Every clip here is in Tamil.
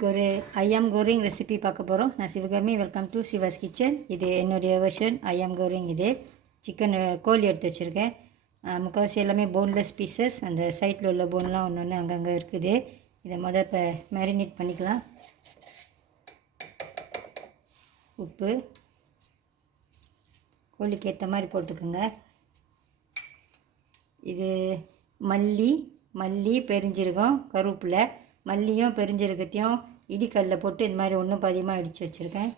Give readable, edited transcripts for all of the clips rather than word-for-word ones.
இன்றைக்கி ஒரு ஐயாம் கோரிங் ரெசிபி பார்க்க போகிறோம். நான் Sivakami. Welcome to Siva's kitchen. இது என்னுடைய வெர்ஷன் ஐயாம் கோரிங். இது சிக்கன் கோழி எடுத்து வச்சுருக்கேன். முக்கால்வாசி எல்லாமே போன்லெஸ் பீசஸ். அந்த சைட்டில் உள்ள போன்லாம் ஒன்று ஒன்று அங்கங்கே இருக்குது. இதை இப்போ மேரினேட் பண்ணிக்கலாம். உப்பு கோழிக்கு ஏற்ற மாதிரி போட்டுக்கோங்க. இது மல்லி பெருஞ்சீரகம் கருவேப்பிலை. மல்லியும் பெருஞ்சீரகத்தையும் இடிக்கல்ல போட்டு இந்த மாதிரி ஒன்றும் பாதியமாக இடித்து வச்சுருக்கேன்.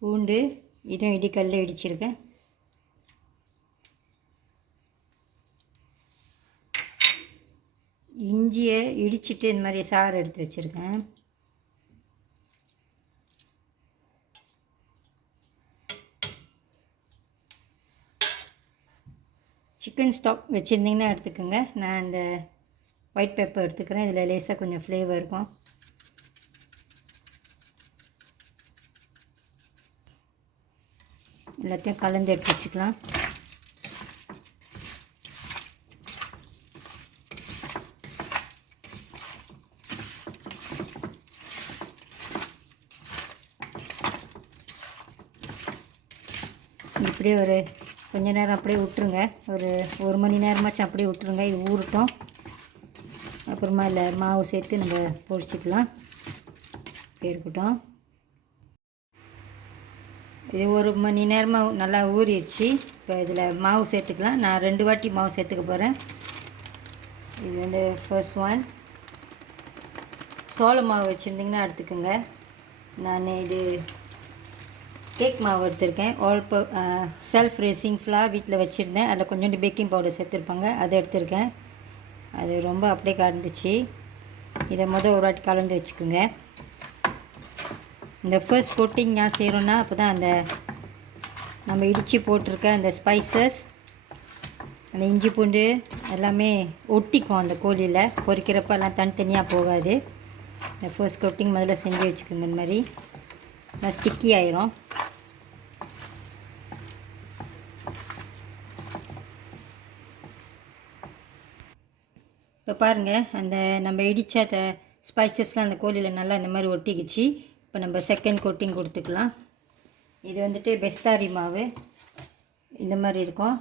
பூண்டு இதுவும் இடிக்கல்ல இடிச்சிருக்கேன். இஞ்சியை இடிச்சிட்டு இந்த மாதிரி சாறு எடுத்து வச்சுருக்கேன். சிக்கன் ஸ்டாக் வச்சுருந்திங்கன்னா எடுத்துக்கோங்க. நான் இந்த ஒயிட் பெப்பர் எடுத்துக்கிறேன். இதில் லேசாக கொஞ்சம் ஃப்ளேவர் இருக்கும். எல்லாத்தையும் கலந்து எடுத்து வச்சுக்கலாம். இப்படியே ஒரு கொஞ்ச நேரம் அப்படியே விட்டுருங்க. ஒரு மணி நேரமாச்சும் அப்படியே விட்டுருங்க. இது ஊறட்டும். அப்புறமா இல்லை மாவு சேர்த்து நம்ம பொரிச்சிக்கலாம். இருக்கட்டும். இது ஒரு மணி நேரமாக நல்லா ஊறிடுச்சு. இப்போ இதில் மாவு சேர்த்துக்கலாம். நான் 2 வாட்டி மாவு சேர்த்துக்க போகிறேன். இது ஃபர்ஸ்ட் ஒன். சோள மாவு வச்சுருந்திங்கன்னா எடுத்துக்கோங்க. நான் இது கேக் மாவு எடுத்திருக்கேன். செல்ஃப் ரேசிங் ஃப்ளார் வீட்டில் வச்சுருந்தேன். அதில் கொஞ்சோண்டு பேக்கிங் பவுடர் சேர்த்துருப்பாங்க, அதை எடுத்திருக்கேன். அது ரொம்ப அப்படியே கலந்துச்சு. இதை ஒரு வாட்டி கலந்து வச்சுக்கோங்க. இந்த ஃபர்ஸ்ட் கோட்டிங் ஏன் செய்கிறோன்னா அப்போ தான் அந்த நம்ம இடித்து போட்டிருக்க அந்த ஸ்பைசஸ், அந்த இஞ்சி பூண்டு எல்லாமே ஒட்டிக்கும் அந்த கோழியில். பொரிக்கிறப்ப எல்லாம் தனித்தனியாக போகாது. இந்த ஃபர்ஸ்ட் கோட்டிங் முதல்ல செஞ்சு வச்சுக்கோங்க. இந்த மாதிரி நான் ஸ்டிக்கி ஆயிரும். இப்போ பாருங்கள், அந்த நம்ம இடித்த ஸ்பைசஸ்லாம் அந்த கோழியில் நல்லா இந்த மாதிரி ஒட்டிக்கிச்சு. இப்போ நம்ம செகண்ட் கோட்டிங் கொடுத்துக்கலாம். இது பெஸ்தாரி மாவு இந்த மாதிரி இருக்கும்.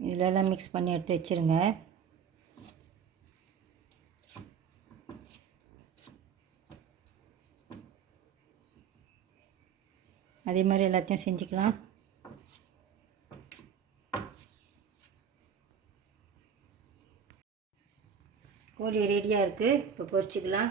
இதிலெல்லாம் மிக்ஸ் பண்ணி எடுத்து வச்சுருங்க. அதே மாதிரி எல்லாத்தையும் செஞ்சுக்கலாம். கோழி ரெடியாக இருக்குது. இப்போ பொரிச்சிக்கலாம்.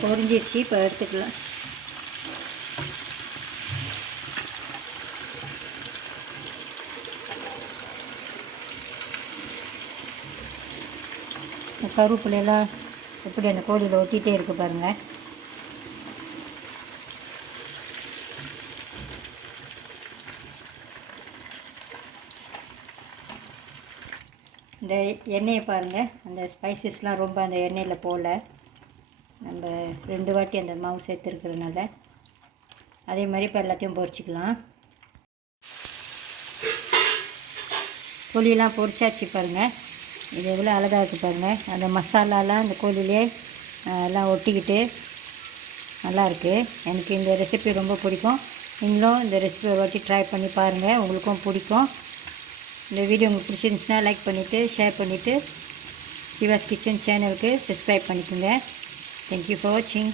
பொரிஞ்சிடுச்சு. இப்போ எடுத்துக்கலாம். கருவேப்பிலையெல்லாம் எப்படி அந்த கோழியில் ஒட்டிகிட்டே இருக்கு பாருங்கள். இந்த எண்ணெயை பாருங்கள், அந்த ஸ்பைசஸ்லாம் ரொம்ப அந்த எண்ணெயில் போகல. நம்ம 2 வாட்டி அந்த மாவு சேர்த்துருக்கிறதுனால. அதே மாதிரி இப்போ எல்லாத்தையும் பொரிச்சிக்கலாம். கோழியெல்லாம் பொரிச்சாச்சு பாருங்கள். இது எவ்வளோ அழகாக இருக்குது பாருங்கள். அந்த மசாலாலாம் அந்த கோழிலே எல்லாம் ஒட்டிக்கிட்டு நல்லாயிருக்கு. எனக்கு இந்த ரெசிபி ரொம்ப பிடிக்கும். நீங்களும் இந்த ரெசிபி ஒரு வாட்டி ட்ரை பண்ணி பாருங்கள், உங்களுக்கும் பிடிக்கும். இந்த வீடியோ உங்களுக்கு பிடிச்சிருந்துச்சுன்னா லைக் பண்ணிவிட்டு ஷேர் பண்ணிவிட்டு சிவாஸ் கிச்சன் சேனலுக்கு சப்ஸ்கிரைப் பண்ணிக்கோங்க. தேங்க்யூ ஃபார் வாட்சிங்.